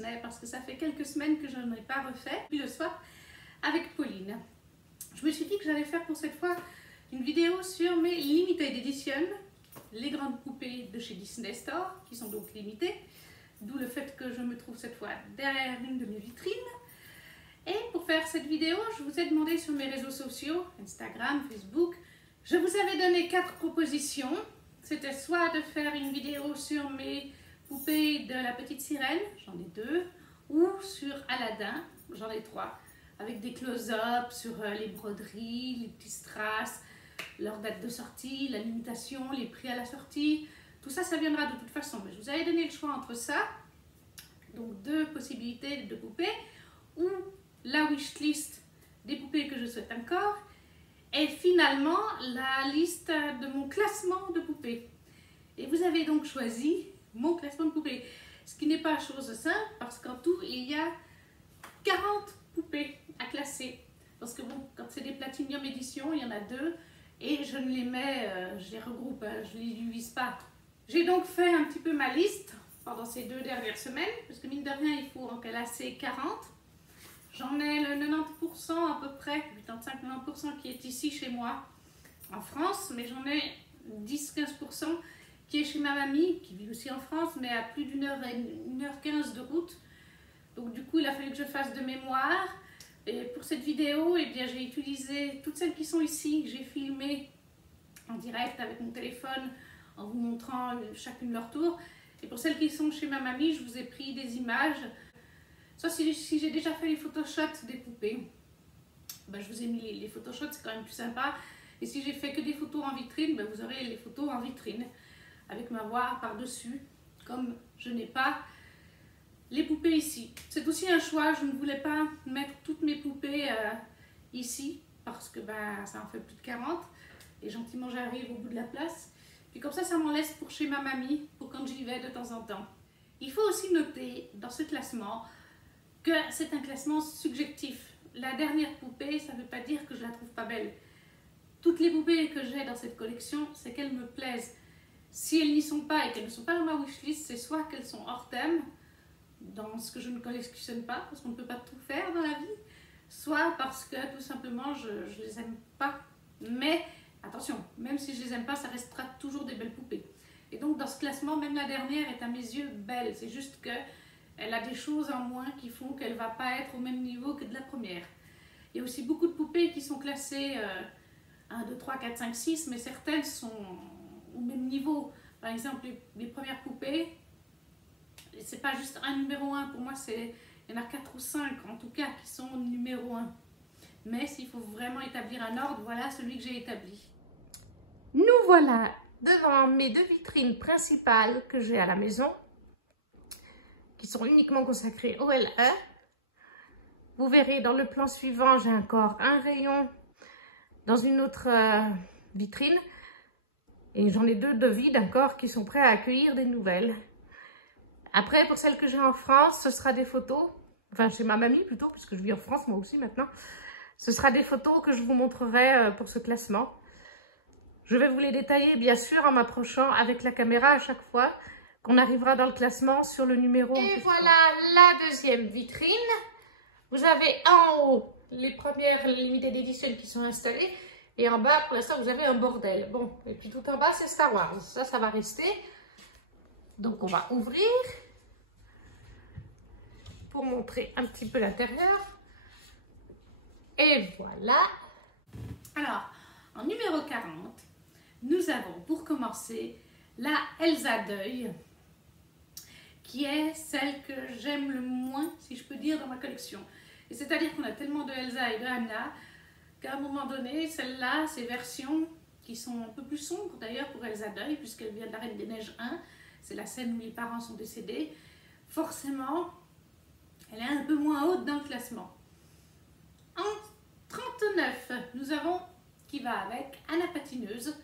Disney parce que ça fait quelques semaines que je n'en ai pas refait. Puis le soir avec Pauline. Je me suis dit que j'allais faire pour cette fois une vidéo sur mes limited edition, les grandes poupées de chez Disney Store, qui sont donc limitées, d'où le fait que je me trouve cette fois derrière une de mes vitrines. Et pour faire cette vidéo, je vous ai demandé sur mes réseaux sociaux, Instagram, Facebook, je vous avais donné 4 propositions. C'était soit de faire une vidéo sur mes poupées de la petite sirène, j'en ai 2, ou sur Aladdin, j'en ai 3, avec des close-up sur les broderies, les petits strass, leur date de sortie, la limitation, les prix à la sortie. Tout ça, ça viendra de toute façon. Mais je vous avais donné le choix entre ça, donc 2 possibilités de poupées, ou la wishlist des poupées que je souhaite encore, et finalement la liste de mon classement de poupées. Et vous avez donc choisi mon classement de poupées, ce qui n'est pas chose simple parce qu'en tout il y a 40 poupées à classer. Parce que bon, quand c'est des Platinum éditions, il y en a 2 et je ne les mets, je les regroupe, je ne les divise pas. J'ai donc fait un petit peu ma liste pendant ces 2 dernières semaines, parce que mine de rien, il faut en classer 40. J'en ai le 90% à peu près, 85-90% qui est ici chez moi en France, mais j'en ai 10-15% qui est chez ma mamie, qui vit aussi en France, mais à plus d'1 heure et 1h15 de route. Donc du coup, il a fallu que je fasse de mémoire. Et pour cette vidéo, eh bien, j'ai utilisé toutes celles qui sont ici, que j'ai filmées en direct avec mon téléphone, en vous montrant chacune leur tour. Et pour celles qui sont chez ma mamie, je vous ai pris des images. Soit si j'ai déjà fait les photoshots des poupées, ben, je vous ai mis les photoshots, c'est quand même plus sympa. Et si j'ai fait que des photos en vitrine, ben, vous aurez les photos en vitrine, avec ma voix par-dessus, comme je n'ai pas les poupées ici. C'est aussi un choix, je ne voulais pas mettre toutes mes poupées ici, parce que ben, ça en fait plus de 40, et gentiment j'arrive au bout de la place. Puis comme ça m'en laisse pour chez ma mamie, pour quand j'y vais de temps en temps. Il faut aussi noter dans ce classement que c'est un classement subjectif. La dernière poupée, ça ne veut pas dire que je la trouve pas belle. Toutes les poupées que j'ai dans cette collection, c'est qu'elles me plaisent. Si elles n'y sont pas et qu'elles ne sont pas dans ma wishlist, c'est soit qu'elles sont hors thème, dans ce que je ne collectionne pas, parce qu'on ne peut pas tout faire dans la vie, soit parce que tout simplement je les aime pas. Mais attention, même si je les aime pas, ça restera toujours des belles poupées. Et donc dans ce classement, même la dernière est à mes yeux belle. C'est juste que elle a des choses en moins qui font qu'elle ne va pas être au même niveau que de la première. Il y a aussi beaucoup de poupées qui sont classées 1, 2, 3, 4, 5, 6, mais certaines sont au même niveau. Par exemple, les premières poupées, c'est pas juste un numéro 1. Pour moi, il y en a 4 ou 5 en tout cas qui sont numéro 1. Mais s'il faut vraiment établir un ordre, voilà celui que j'ai établi. Nous voilà devant mes 2 vitrines principales que j'ai à la maison, qui sont uniquement consacrées au L1. Vous verrez dans le plan suivant, j'ai encore un rayon dans une autre vitrine. Et j'en ai 2 de vides encore qui sont prêts à accueillir des nouvelles. Après, pour celles que j'ai en France, ce sera des photos. Enfin, chez ma mamie plutôt, puisque je vis en France moi aussi maintenant. Ce sera des photos que je vous montrerai pour ce classement. Je vais vous les détailler bien sûr en m'approchant avec la caméra à chaque fois qu'on arrivera dans le classement sur le numéro. Et voilà la deuxième vitrine. Vous avez en haut les premières limited edition qui sont installées. Et en bas, pour l'instant, vous avez un bordel. Bon, et puis tout en bas, c'est Star Wars. Ça va rester. Donc, on va ouvrir pour montrer un petit peu l'intérieur. Et voilà. Alors, en numéro 40, nous avons pour commencer la Elsa Deuil, qui est celle que j'aime le moins, si je peux dire, dans ma collection. Et c'est-à-dire qu'on a tellement de Elsa et de Anna qu'à un moment donné, celle-là, ces versions qui sont un peu plus sombres d'ailleurs pour Elsa Deuil, puisqu'elle vient de la Reine des Neiges 1, c'est la scène où les parents sont décédés, forcément, elle est un peu moins haute dans le classement. En 39, nous avons qui va avec Anna Patineuse,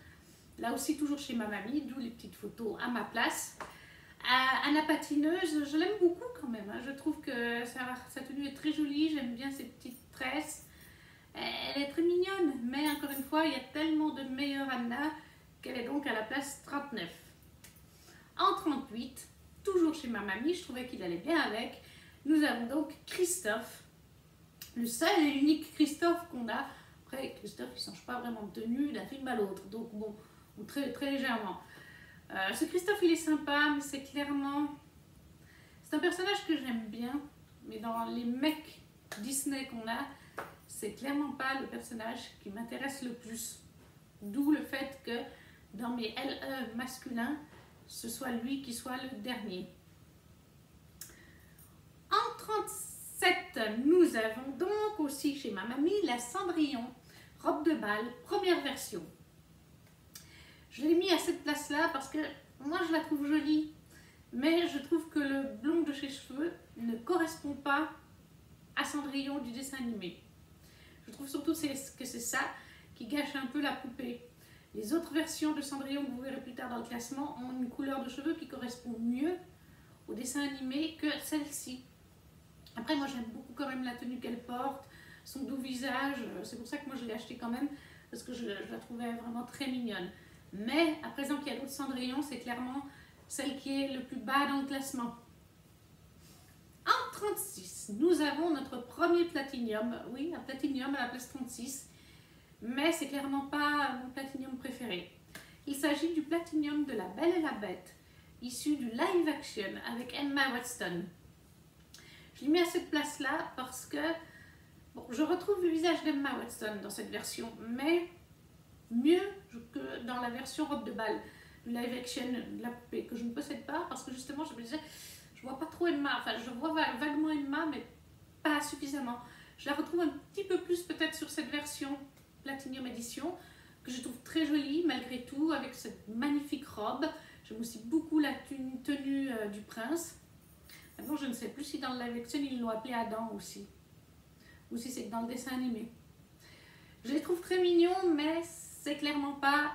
là aussi toujours chez ma mamie, d'où les petites photos à ma place. Anna Patineuse, je l'aime beaucoup quand même, hein. Je trouve que sa tenue est très jolie, j'aime bien ses petites tresses. Elle est très mignonne, mais encore une fois, il y a tellement de meilleures Anna qu'elle est donc à la place 39. En 38, toujours chez ma mamie, je trouvais qu'il allait bien avec nous avons donc Christophe, le seul et unique Christophe qu'on a. Après, Christophe, il ne change pas vraiment de tenue d'un film à l'autre, donc bon, ou très, très légèrement. Ce Christophe, il est sympa, mais c'est clairement... C'est un personnage que j'aime bien, mais dans les mecs Disney qu'on a, c'est clairement pas le personnage qui m'intéresse le plus. D'où le fait que dans mes LE masculins, ce soit lui qui soit le dernier. En 37, nous avons donc aussi chez ma mamie la Cendrillon, robe de bal, première version. Je l'ai mis à cette place-là parce que moi je la trouve jolie, mais je trouve que le blond de ses cheveux ne correspond pas à Cendrillon du dessin animé. Je trouve surtout que c'est ça qui gâche un peu la poupée. Les autres versions de Cendrillon que vous verrez plus tard dans le classement ont une couleur de cheveux qui correspond mieux au dessin animé que celle-ci. Après, moi j'aime beaucoup quand même la tenue qu'elle porte, son doux visage, c'est pour ça que moi je l'ai achetée quand même, parce que je la trouvais vraiment très mignonne. Mais à présent qu'il y a d'autres Cendrillon, c'est clairement celle qui est le plus bas dans le classement. En 36, nous avons notre premier Platinium, oui, un Platinium à la place 36, mais c'est clairement pas mon Platinium préféré. Il s'agit du Platinium de La Belle et la Bête, issu du live action avec Emma Watson. Je l'ai mis à cette place-là parce que bon, je retrouve le visage d'Emma Watson dans cette version, mais mieux que dans la version robe de bal, du live action de la poupée, que je ne possède pas parce que justement, je me disais, je vois pas trop Emma, enfin je vois vaguement Emma, mais pas suffisamment. Je la retrouve un petit peu plus peut-être sur cette version Platinum Edition, que je trouve très jolie malgré tout, avec cette magnifique robe. J'aime aussi beaucoup la tenue du prince. Maintenant, je ne sais plus si dans le live action, ils l'ont appelé Adam aussi. Ou si c'est dans le dessin animé. Je les trouve très mignons, mais c'est clairement pas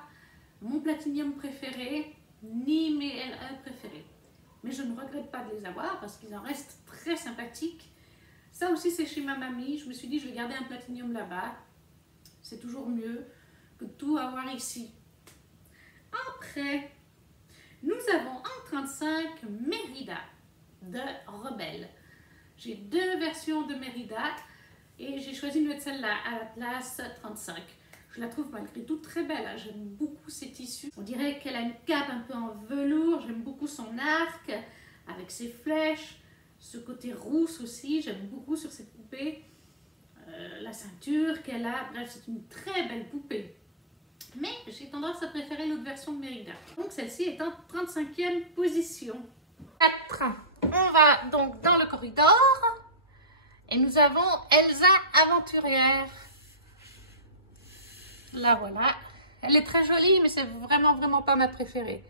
mon Platinium préféré, ni mes LE préférés. Mais je ne regrette pas de les avoir parce qu'ils en restent très sympathiques. Ça aussi, c'est chez ma mamie. Je me suis dit, je vais garder un Platinium là-bas. C'est toujours mieux que tout avoir ici. Après, nous avons en 35 Mérida de Rebelle. J'ai deux versions de Mérida et j'ai choisi de mettre celle-là à la place 35. Je la trouve malgré tout très belle, hein. J'aime beaucoup ces tissus. On dirait qu'elle a une cape un peu en velours, j'aime beaucoup son arc avec ses flèches, ce côté rousse aussi, j'aime beaucoup sur cette poupée. La ceinture qu'elle a, bref c'est une très belle poupée. Mais j'ai tendance à préférer l'autre version de Mérida. Donc celle-ci est en 35e position. 4. On va donc dans le corridor et nous avons Elsa Aventurière. La voilà. Elle est très jolie mais c'est vraiment pas ma préférée.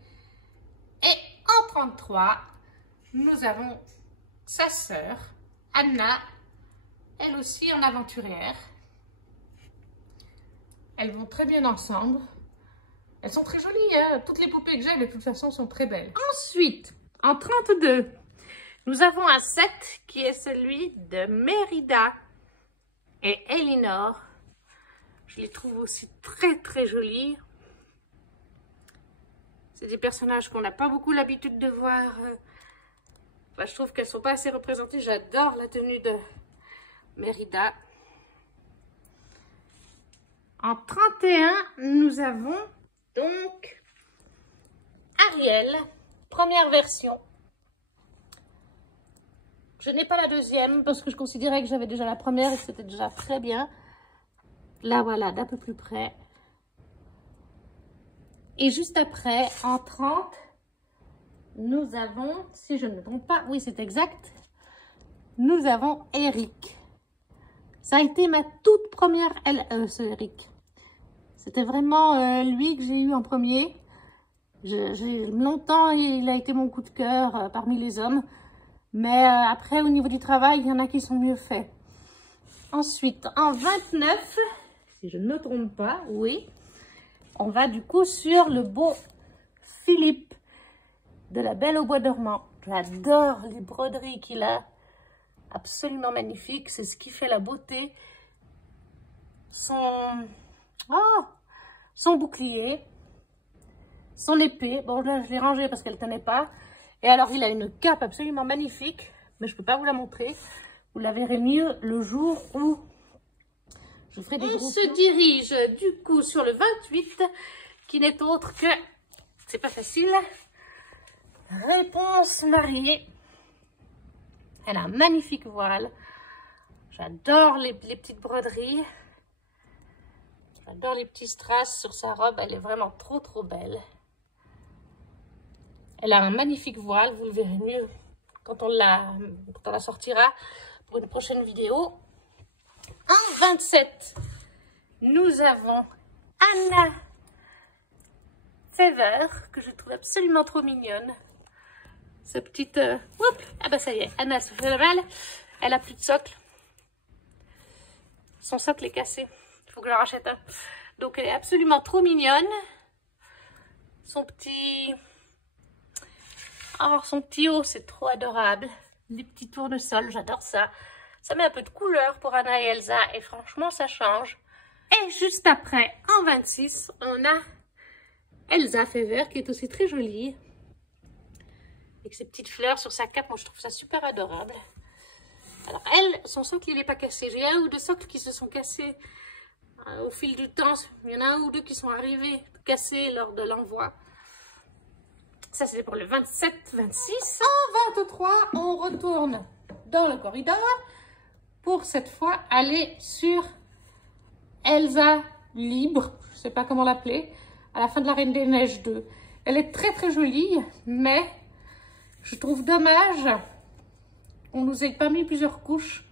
Et en 33, nous avons sa sœur Anna, elle aussi en aventurière. Elles vont très bien ensemble. Elles sont très jolies, hein. Toutes les poupées que j'ai, de toute façon, sont très belles. Ensuite, en 32, nous avons un set qui est celui de Mérida et Elinor. Je les trouve aussi très jolies. C'est des personnages qu'on n'a pas beaucoup l'habitude de voir. Enfin, je trouve qu'elles ne sont pas assez représentées. J'adore la tenue de Mérida. En 31, nous avons donc Ariel, première version. Je n'ai pas la deuxième parce que je considérais que j'avais déjà la première et que c'était déjà très bien. Là, voilà, d'un peu plus près. Et juste après, en 30, nous avons, si je ne me trompe pas, oui, c'est exact, nous avons Eric. Ça a été ma toute première LE, ce Eric. C'était vraiment lui que j'ai eu en premier. Longtemps, il a été mon coup de cœur parmi les hommes. Mais après, au niveau du travail, il y en a qui sont mieux faits. Ensuite, en 29, si je ne me trompe pas, oui, on va du coup sur le beau Philippe de La Belle au bois dormant. J'adore les broderies qu'il a. Absolument magnifique. C'est ce qui fait la beauté. Son bouclier, son épée. Bon, là, je l'ai rangée parce qu'elle ne tenait pas. Et alors, il a une cape absolument magnifique. mais je ne peux pas vous la montrer. Vous la verrez mieux le jour où je ferai des gros. On se dirige du coup sur le 28, qui n'est autre que, c'est pas facile, Réponse mariée. Elle a un magnifique voile. J'adore les petites broderies. J'adore les petits strass sur sa robe. Elle est vraiment trop belle. Elle a un magnifique voile. Vous le verrez mieux quand on la sortira pour une prochaine vidéo. En 27, nous avons Anna Fever, que je trouve absolument trop mignonne. Sa petite... ah bah ça y est, Anna se fait mal. Elle a plus de socle. Son socle est cassé. Il faut que je rachète un. Donc elle est absolument trop mignonne. Son petit... Oh, son petit haut, c'est trop adorable. Les petits tournesols, j'adore ça. Ça met un peu de couleur pour Anna et Elsa. Et franchement, ça change. Et juste après, en 26, on a Elsa Fever, qui est aussi très jolie. Avec ses petites fleurs sur sa cape, moi je trouve ça super adorable. Alors elle, son socle il n'est pas cassé. J'ai un ou deux socles qui se sont cassés au fil du temps. Il y en a un ou deux qui sont arrivés cassés lors de l'envoi. Ça c'était pour le 27, 26. En 23, on retourne dans le corridor pour cette fois aller sur Elsa Libre. Je ne sais pas comment l'appeler. À la fin de la Reine des Neiges 2. Elle est très jolie, mais... je trouve dommage qu'on nous ait pas mis plusieurs couches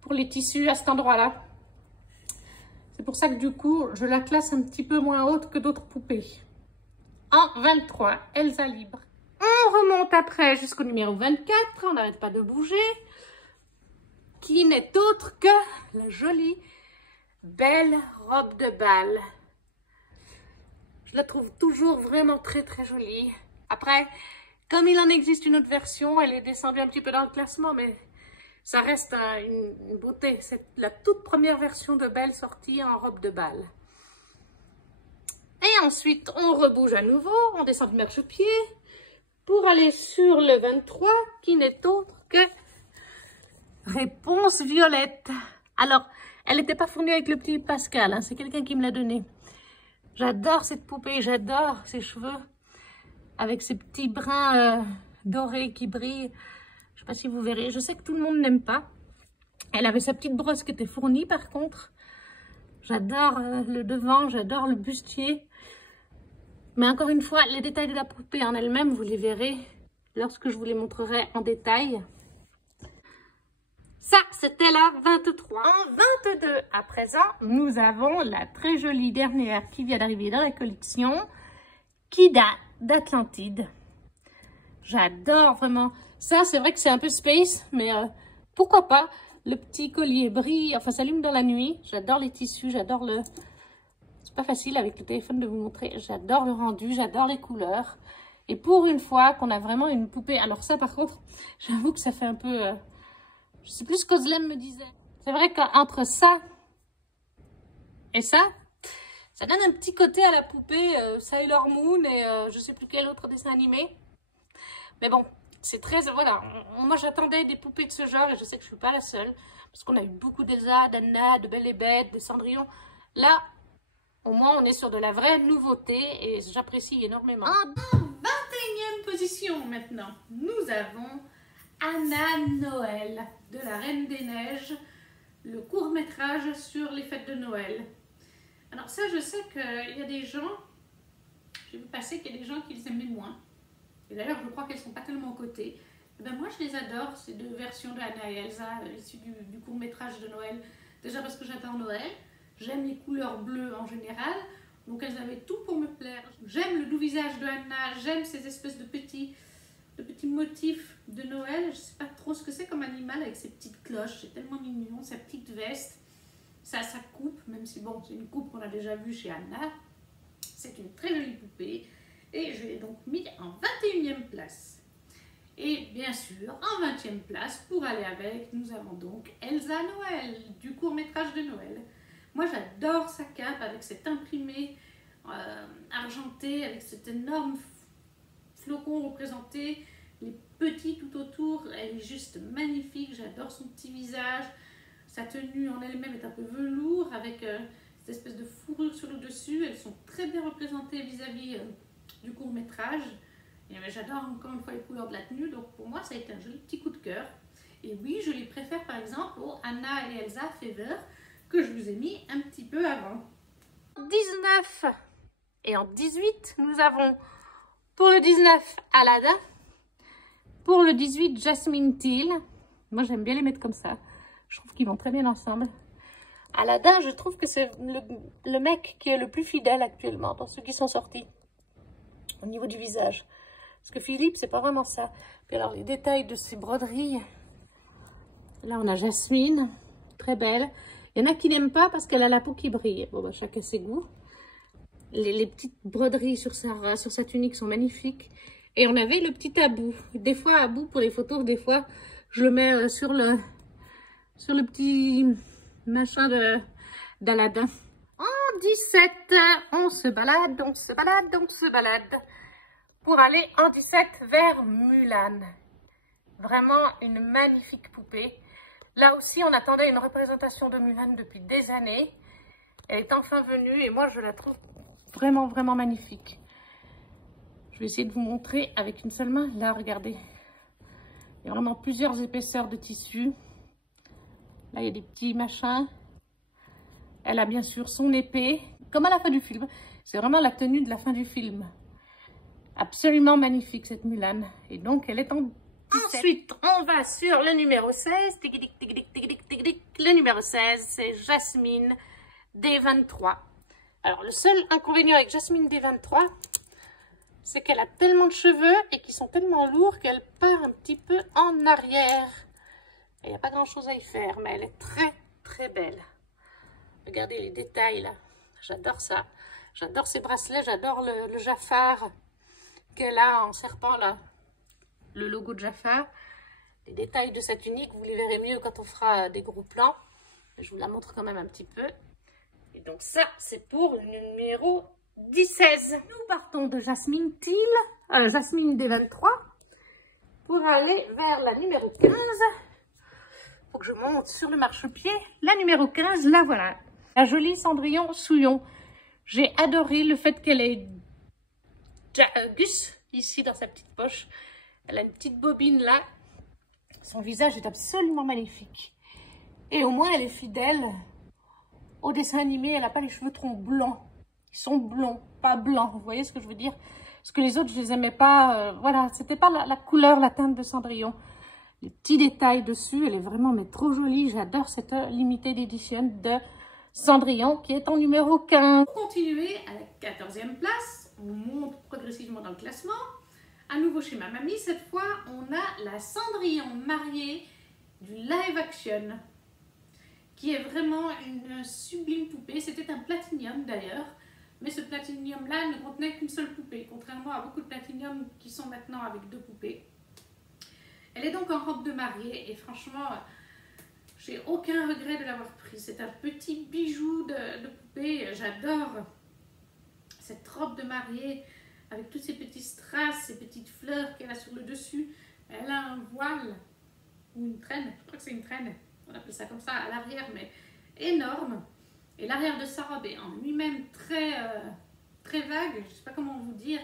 pour les tissus à cet endroit-là. C'est pour ça que du coup, je la classe un petit peu moins haute que d'autres poupées. En 23, Elsa Libre. On remonte après jusqu'au numéro 24, on n'arrête pas de bouger. Qui n'est autre que la jolie, belle robe de bal. Je la trouve toujours vraiment très jolie. Après... comme il en existe une autre version, elle est descendue un petit peu dans le classement, mais ça reste une beauté. C'est la toute première version de Belle sortie en robe de bal. Et ensuite, on rebouge à nouveau, on descend de marchepied pour aller sur le 23, qui n'est autre que Réponse Violette. Alors, elle n'était pas fournie avec le petit Pascal, hein, c'est quelqu'un qui me l'a donné. J'adore cette poupée, j'adore ses cheveux. Avec ces petits brins dorés qui brillent. Je ne sais pas si vous verrez. Je sais que tout le monde n'aime pas. Elle avait sa petite brosse qui était fournie par contre. J'adore le devant, j'adore le bustier. Mais encore une fois, les détails de la poupée en elle-même, vous les verrez lorsque je vous les montrerai en détail. Ça, c'était la 23. En 22, à présent, nous avons la très jolie dernière qui vient d'arriver dans la collection. Kida d'Atlantide. J'adore vraiment. Ça, c'est vrai que c'est un peu space, mais pourquoi pas. Le petit collier brille, enfin s'allume dans la nuit. J'adore les tissus, j'adore le... c'est pas facile avec le téléphone de vous montrer. J'adore le rendu, j'adore les couleurs. Et pour une fois qu'on a vraiment une poupée... alors ça, par contre, j'avoue que ça fait un peu... je sais plus ce qu'Ozlem me disait. C'est vrai qu'entre ça et ça donne un petit côté à la poupée Sailor Moon et je sais plus quel autre dessin animé. Mais bon, c'est très... voilà, moi j'attendais des poupées de ce genre et je sais que je suis pas la seule. Parce qu'on a eu beaucoup d'Elsa, d'Anna, de Belle et Bête, de Cendrillon. Là, au moins on est sur de la vraie nouveauté et j'apprécie énormément. En 21e position maintenant, nous avons Anna Noël de la Reine des Neiges. Le court-métrage sur les fêtes de Noël. Alors ça, je sais qu'il y a des gens, j'ai vu passer qu'il y a des gens qui les aimaient moins. Et d'ailleurs, je crois qu'elles ne sont pas tellement cotées. Et ben moi, je les adore, ces deux versions de Anna et Elsa, issues du court-métrage de Noël. Déjà parce que j'adore Noël, j'aime les couleurs bleues en général, donc elles avaient tout pour me plaire. J'aime le doux visage de Anna, j'aime ces espèces de petits motifs de Noël. Je ne sais pas trop ce que c'est comme animal avec ses petites cloches, c'est tellement mignon, sa petite veste. Ça coupe, même si bon, c'est une coupe qu'on a déjà vue chez Anna. C'est une très jolie poupée. Et je l'ai donc mis en 21e place. Et bien sûr, en 20e place, pour aller avec, nous avons donc Elsa Noël, du court-métrage de Noël. Moi, j'adore sa cape avec cet imprimé argenté, avec cet énorme flocon représenté, les petits tout autour. Elle est juste magnifique, j'adore son petit visage. Sa tenue en elle-même est un peu velours avec cette espèce de fourrure sur le dessus. Elles sont très bien représentées vis-à-vis du court-métrage. Et j'adore encore une fois les couleurs de la tenue, donc pour moi ça a été un joli petit coup de cœur. Et oui, je les préfère par exemple aux Anna et Elsa Feather que je vous ai mis un petit peu avant. 19 et en 18, nous avons pour le 19 Aladdin, pour le 18 Jasmine Teal. Moi j'aime bien les mettre comme ça, je trouve qu'ils vont très bien ensemble. Aladdin, je trouve que c'est le mec qui est le plus fidèle actuellement dans ceux qui sont sortis au niveau du visage. Parce que Philippe, c'est pas vraiment ça. Puis alors, les détails de ces broderies. Là, on a Jasmine, très belle. Il y en a qui n'aiment pas parce qu'elle a la peau qui brille. Bon, bah, chacun ses goûts. Les petites broderies sur sa tunique sont magnifiques. Et on avait le petit Abou. Des fois, Abou, pour les photos, des fois, je le mets sur le petit machin d'Aladin. En 17, on se balade, on se balade, on se balade. Pour aller en 17 vers Mulan. Vraiment une magnifique poupée. Là aussi, on attendait une représentation de Mulan depuis des années. Elle est enfin venue et moi, je la trouve vraiment, vraiment magnifique. Je vais essayer de vous montrer avec une seule main. Là, regardez. Il y a vraiment plusieurs épaisseurs de tissu. Là, il y a des petits machins. Elle a bien sûr son épée, comme à la fin du film. C'est vraiment la tenue de la fin du film. Absolument magnifique cette Mulan. Et donc elle est en 17. Ensuite, on va sur le numéro 16. Le numéro 16, c'est Jasmine D23. Alors le seul inconvénient avec Jasmine D23, c'est qu'elle a tellement de cheveux et qu'ils sont tellement lourds qu'elle part un petit peu en arrière. Il n'y a pas grand chose à y faire, mais elle est très très belle. Regardez les détails là. J'adore ça. J'adore ces bracelets, j'adore le Jafar qu'elle a en serpent là, le logo de Jafar. Les détails de sa tunique, vous les verrez mieux quand on fera des gros plans. Je vous la montre quand même un petit peu. Et donc ça, c'est pour le numéro 16. Nous partons de Jasmine Teal, Jasmine D23, pour aller vers la numéro 15. Faut que je monte sur le marchepied. La numéro 15, la voilà. La jolie Cendrillon Souillon. J'ai adoré le fait qu'elle ait Gus ici dans sa petite poche. Elle a une petite bobine là. Son visage est absolument magnifique. Et au moins elle est fidèle au dessin animé. Elle n'a pas les cheveux trop blancs. Ils sont blonds, pas blancs. Vous voyez ce que je veux dire? Parce que les autres, je les aimais pas. Voilà, c'était pas la couleur, la teinte de Cendrillon. Les petits détails dessus, elle est vraiment mais trop jolie. J'adore cette limited edition de Cendrillon qui est en numéro 15. Pour continuer à la 14e place, on monte progressivement dans le classement. À nouveau chez ma mamie, cette fois, on a la Cendrillon mariée du live action, qui est vraiment une sublime poupée. C'était un platinium d'ailleurs, mais ce platinium-là ne contenait qu'une seule poupée, contrairement à beaucoup de platiniums qui sont maintenant avec 2 poupées. Elle est donc en robe de mariée et franchement, j'ai aucun regret de l'avoir prise. C'est un petit bijou de poupée. J'adore cette robe de mariée avec tous ces petits strass, ces petites fleurs qu'elle a sur le dessus. Elle a un voile ou une traîne, je crois que c'est une traîne, on appelle ça comme ça, à l'arrière, mais énorme. Et l'arrière de sa robe est en lui-même très vague, je ne sais pas comment vous dire,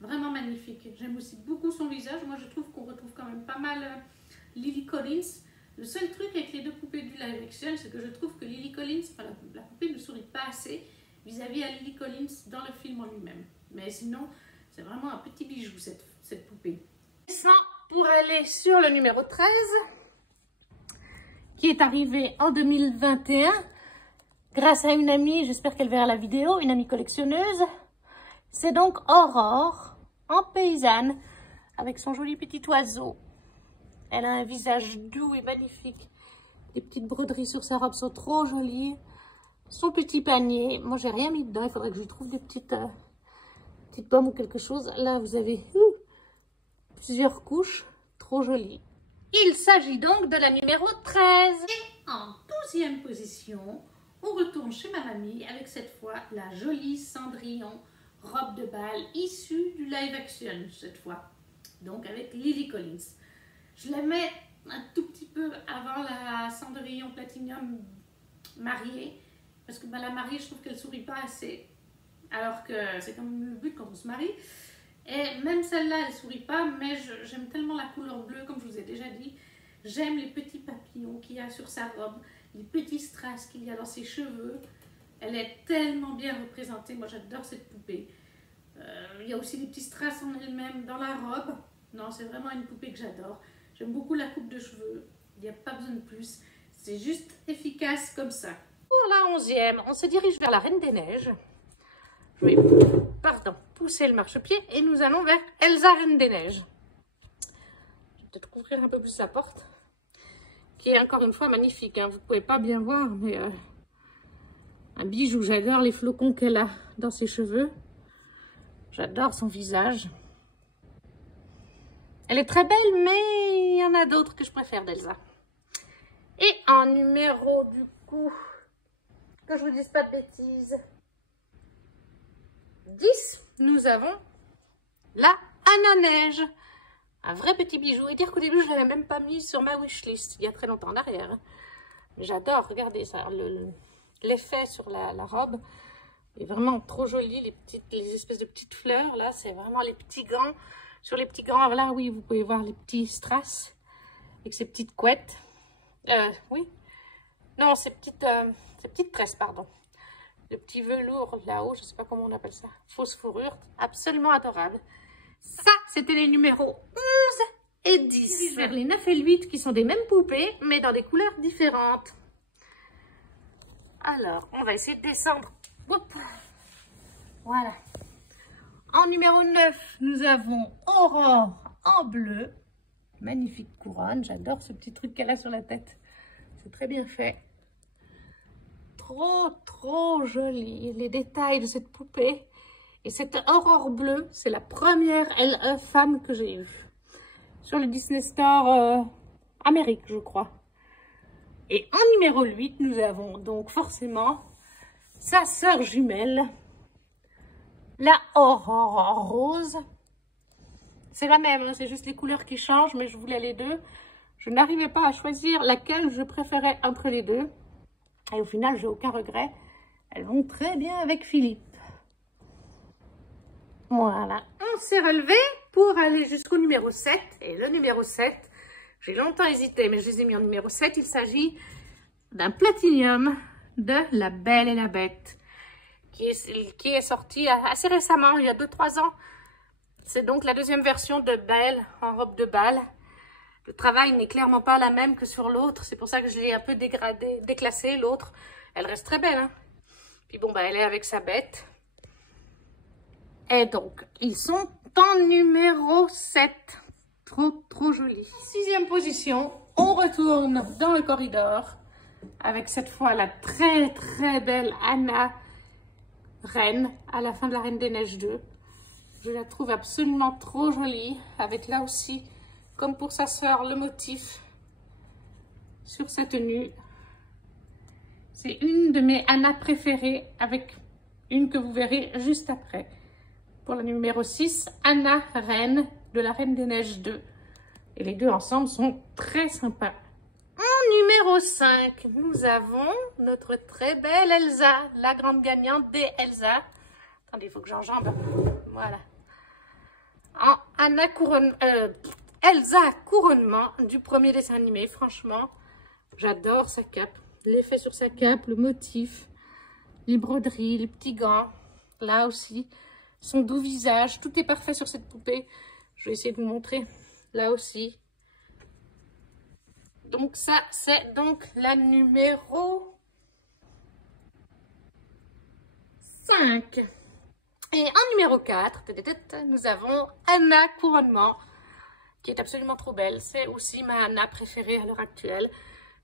vraiment magnifique. J'aime aussi beaucoup son visage. Moi, je trouve qu'on retrouve quand même pas mal Lily Collins. Le seul truc avec les 2 poupées du live action, c'est que je trouve que Lily Collins, enfin, la poupée ne sourit pas assez vis-à-vis à Lily Collins dans le film en lui-même. Mais sinon, c'est vraiment un petit bijou, cette poupée. Pour aller sur le numéro 13, qui est arrivé en 2021, grâce à une amie, j'espère qu'elle verra la vidéo, une amie collectionneuse. C'est donc Aurore, en paysanne, avec son joli petit oiseau. Elle a un visage doux et magnifique. Les petites broderies sur sa robe sont trop jolies. Son petit panier, moi j'ai rien mis dedans, il faudrait que je lui trouve des petites pommes ou quelque chose. Là vous avez plusieurs couches, trop jolies. Il s'agit donc de la numéro 13. Et en 12e position, on retourne chez ma mamie avec cette fois la jolie Cendrillon robe de bal issue du live action cette fois. donc avec Lily Collins. Je la mets un tout petit peu avant la Cendrillon Platinum mariée, parce que bah, la mariée, je trouve qu'elle sourit pas assez, alors que c'est comme le but quand on se marie. Et même celle-là, elle sourit pas, mais j'aime tellement la couleur bleue, comme je vous ai déjà dit. J'aime les petits papillons qu'il y a sur sa robe, les petits strass qu'il y a dans ses cheveux. Elle est tellement bien représentée, moi j'adore cette poupée. Il y a aussi des petits strass en elle-même dans la robe. Non, c'est vraiment une poupée que j'adore. J'aime beaucoup la coupe de cheveux, il n'y a pas besoin de plus. C'est juste efficace comme ça. Pour la 11e, on se dirige vers la Reine des Neiges. Je vais, pousser le marchepied et nous allons vers Elsa Reine des Neiges. Je vais peut-être ouvrir un peu plus la porte, qui est encore une fois magnifique, hein. Vous ne pouvez pas bien voir, mais un bijou. J'adore les flocons qu'elle a dans ses cheveux. J'adore son visage. Elle est très belle, mais il y en a d'autres que je préfère d'Elsa. Et en numéro, du coup, que je vous dise pas de bêtises, 10, nous avons la Anna Neige. Un vrai petit bijou. Et dire qu'au début, je ne l'avais même pas mis sur ma wishlist, il y a très longtemps en arrière. J'adore, regardez ça, l'effet sur la robe est vraiment trop joli. Les espèces de petites fleurs, là, c'est vraiment les petits gants. Sur les petits gants, là, oui, vous pouvez voir les petits strass avec ces petites couettes. Oui. Non, ces petites tresses, pardon. Le petit velours là-haut, je ne sais pas comment on appelle ça. Fausse fourrure, absolument adorable. Ça, c'était les numéros 11 et 10. Vers les 9 et le 8 qui sont des mêmes poupées, mais dans des couleurs différentes. Alors, on va essayer de descendre. Oups. Voilà. En numéro 9, nous avons Aurore en bleu. Magnifique couronne. J'adore ce petit truc qu'elle a sur la tête. C'est très bien fait. Trop joli. Les détails de cette poupée. Et cette Aurore bleue, c'est la première LE femme que j'ai eue. Sur le Disney Store Amérique, je crois. Et en numéro 8, nous avons donc forcément sa sœur jumelle, la Aurore rose. C'est la même, hein, c'est juste les couleurs qui changent, mais je voulais les deux. Je n'arrivais pas à choisir laquelle je préférais entre les deux. Et au final, j'ai aucun regret. Elles vont très bien avec Philippe. Voilà, on s'est relevé pour aller jusqu'au numéro 7. Et le numéro 7, j'ai longtemps hésité, mais je les ai mis en numéro 7. Il s'agit d'un platinium de La Belle et la Bête, qui est sorti assez récemment, il y a 2-3 ans. C'est donc la deuxième version de Belle en robe de bal. Le travail n'est clairement pas la même que sur l'autre. C'est pour ça que je l'ai un peu déclassée. L'autre, elle reste très belle, hein. Puis bon, bah, elle est avec sa bête. Et donc, ils sont en numéro 7. Trop joli. 6e position, on retourne dans le corridor. Avec cette fois la très belle Anna Reine, à la fin de la Reine des Neiges 2. Je la trouve absolument trop jolie. Avec là aussi, comme pour sa sœur, le motif sur sa tenue. C'est une de mes Anna préférées, avec une que vous verrez juste après. Pour la numéro 6, Anna Reine de la Reine des Neiges 2. Et les deux ensemble sont très sympas. En numéro 5, nous avons notre très belle Elsa, la grande gagnante des Elsa. Attendez, il faut que j'enjambe. Voilà. En Elsa couronnement du premier dessin animé. Franchement, j'adore sa cape. L'effet sur sa cape, le motif, les broderies, les petits gants. Là aussi. Son doux visage, tout est parfait sur cette poupée. Je vais essayer de vous montrer là aussi. Donc ça, c'est donc la numéro 5. Et en numéro 4, nous avons Anna Couronnement, qui est absolument trop belle. C'est aussi ma Anna préférée à l'heure actuelle.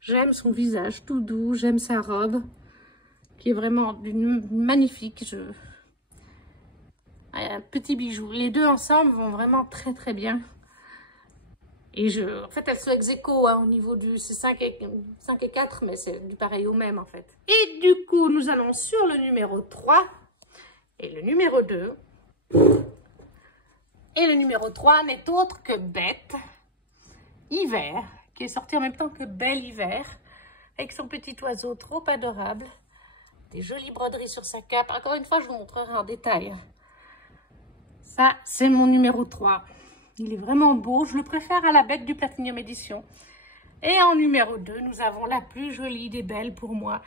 J'aime son visage tout doux, j'aime sa robe, qui est vraiment magnifique. Un petit bijou. Les deux ensemble vont vraiment très bien. Et en fait, elles sont ex-aequo hein, au niveau du... C'est 5 et 4, mais c'est du pareil au même en fait. Et du coup, nous allons sur le numéro 3 et le numéro 2. Et le numéro 3 n'est autre que Bête, Hiver, qui est sorti en même temps que Belle Hiver, avec son petit oiseau trop adorable. Des jolies broderies sur sa cape. Encore une fois, je vous montrerai en détail. Ça, c'est mon numéro 3. Il est vraiment beau. Je le préfère à la Bête du Platinum Edition. Et en numéro 2, nous avons la plus jolie des belles pour moi.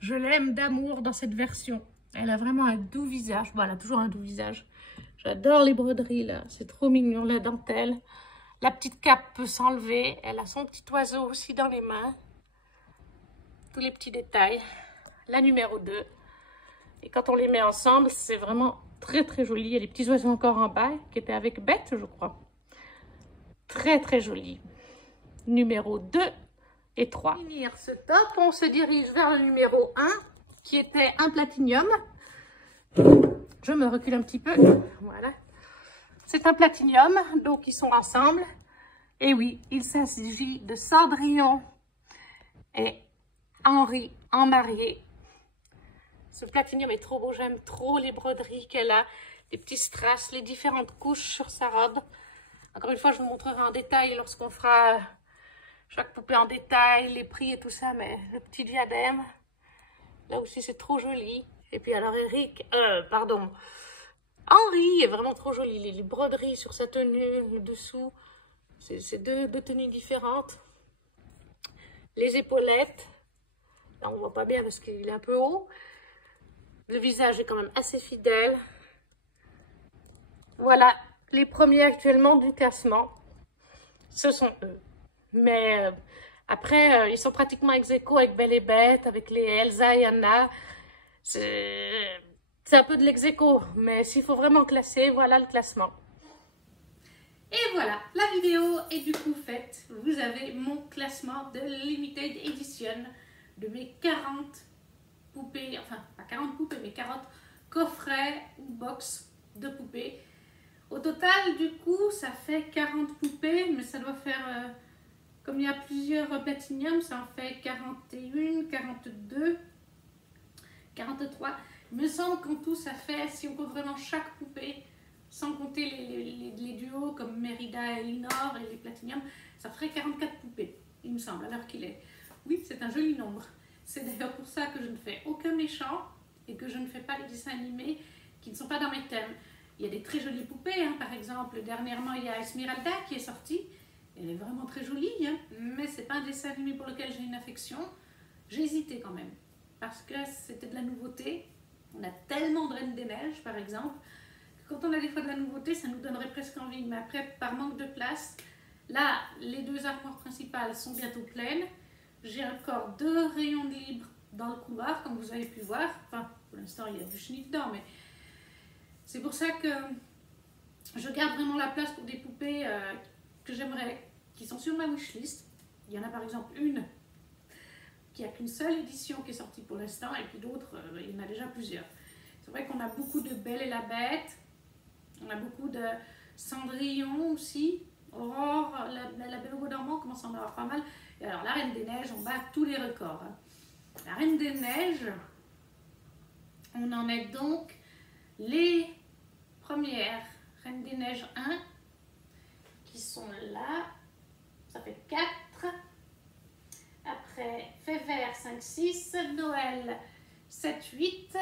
Je l'aime d'amour dans cette version. Elle a vraiment un doux visage. Bon, elle a toujours un doux visage. J'adore les broderies, là. C'est trop mignon, la dentelle. La petite cape peut s'enlever. Elle a son petit oiseau aussi dans les mains. Tous les petits détails. La numéro 2. Et quand on les met ensemble, c'est vraiment très, très joli. Il y a des petits oiseaux encore en bas qui étaient avec Bête, je crois. Très, très joli. Numéro 2 et 3. Pour finir ce top, on se dirige vers le numéro 1, qui était un platinium. Je me recule un petit peu. Voilà. C'est un platinium, donc ils sont ensemble. Et oui, il s'agit de Cendrillon et Henri en mariée. Ce platinium est trop beau, j'aime trop les broderies qu'elle a, les petits strass, les différentes couches sur sa robe. Encore une fois, je vous montrerai en détail lorsqu'on fera chaque poupée en détail, les prix et tout ça, mais le petit diadème, là aussi c'est trop joli. Et puis alors Henri est vraiment trop joli, les broderies sur sa tenue, le dessous, c'est deux tenues différentes. Les épaulettes, là on voit pas bien parce qu'il est un peu haut. Le visage est quand même assez fidèle. Voilà, les premiers actuellement du classement, ce sont eux. Mais après, ils sont pratiquement ex-aequo avec Belle et Bête, avec les Elsa et Anna. C'est un peu de l'ex-aequo, mais s'il faut vraiment classer, voilà le classement. Et voilà, la vidéo est du coup faite. Vous avez mon classement de Limited Edition de mes 40 poupées, enfin pas 40 poupées, mais 40 coffrets ou box de poupées. Au total, du coup, ça fait 40 poupées, mais ça doit faire, comme il y a plusieurs platiniums, ça en fait 41, 42, 43. Il me semble qu'en tout, ça fait, si on compte vraiment chaque poupée, sans compter les duos comme Merida et Elinor et les platiniums, ça ferait 44 poupées, il me semble, à l'heure qu'il est. Oui, c'est un joli nombre. C'est d'ailleurs pour ça que je ne fais aucun méchant et que je ne fais pas les dessins animés qui ne sont pas dans mes thèmes. Il y a des très jolies poupées, hein. Par exemple, dernièrement, il y a Esmeralda qui est sortie. Elle est vraiment très jolie, hein. Mais ce n'est pas un dessin animé pour lequel j'ai une affection. J'ai hésité quand même, parce que c'était de la nouveauté. On a tellement de Reine des Neiges, par exemple, que quand on a des fois de la nouveauté, ça nous donnerait presque envie. Mais après, par manque de place, là, les deux armoires principales sont bientôt pleines. J'ai encore 2 rayons de libre dans le couloir, comme vous avez pu voir. Enfin, pour l'instant, il y a du chenille dedans, mais c'est pour ça que je garde vraiment la place pour des poupées que j'aimerais, qui sont sur ma wishlist. Il y en a par exemple une qui n'a qu'une seule édition qui est sortie pour l'instant, et puis d'autres, il y en a déjà plusieurs. C'est vrai qu'on a beaucoup de Belle et la Bête, on a beaucoup de Cendrillon aussi, Aurore, la Belle au Bois dormant commence à en avoir pas mal. Et alors la Reine des Neiges, on bat tous les records. Hein. La Reine des Neiges, on en est donc les premières Reine des Neiges 1 qui sont là, ça fait 4. Après Fait Vert 5, 6, Noël 7, 8,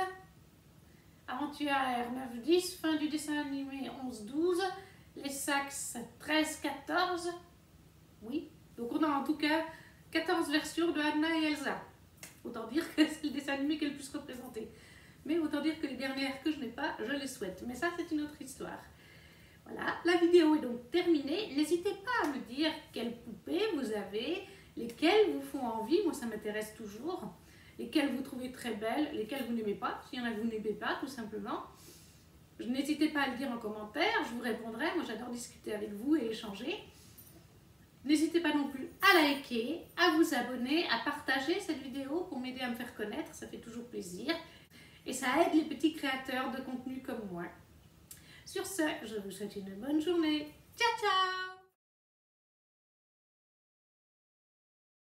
Aventurière 9, 10, fin du dessin animé 11, 12, les Sax 13, 14, oui, donc on a en tout cas 14 versions de Anna et Elsa. Autant dire que c'est le dessin animé qui est le plus représenté. Mais autant dire que les dernières que je n'ai pas, je les souhaite. Mais ça, c'est une autre histoire. Voilà, la vidéo est donc terminée. N'hésitez pas à me dire quelles poupées vous avez, lesquelles vous font envie. Moi, ça m'intéresse toujours. Lesquelles vous trouvez très belles, lesquelles vous n'aimez pas. S'il y en a que vous n'aimez pas, tout simplement. N'hésitez pas à le dire en commentaire. Je vous répondrai. Moi, j'adore discuter avec vous et échanger. N'hésitez pas non plus à liker, à vous abonner, à partager cette vidéo pour m'aider à me faire connaître. Ça fait toujours plaisir. Et ça aide les petits créateurs de contenu comme moi. Sur ce, je vous souhaite une bonne journée. Ciao, ciao!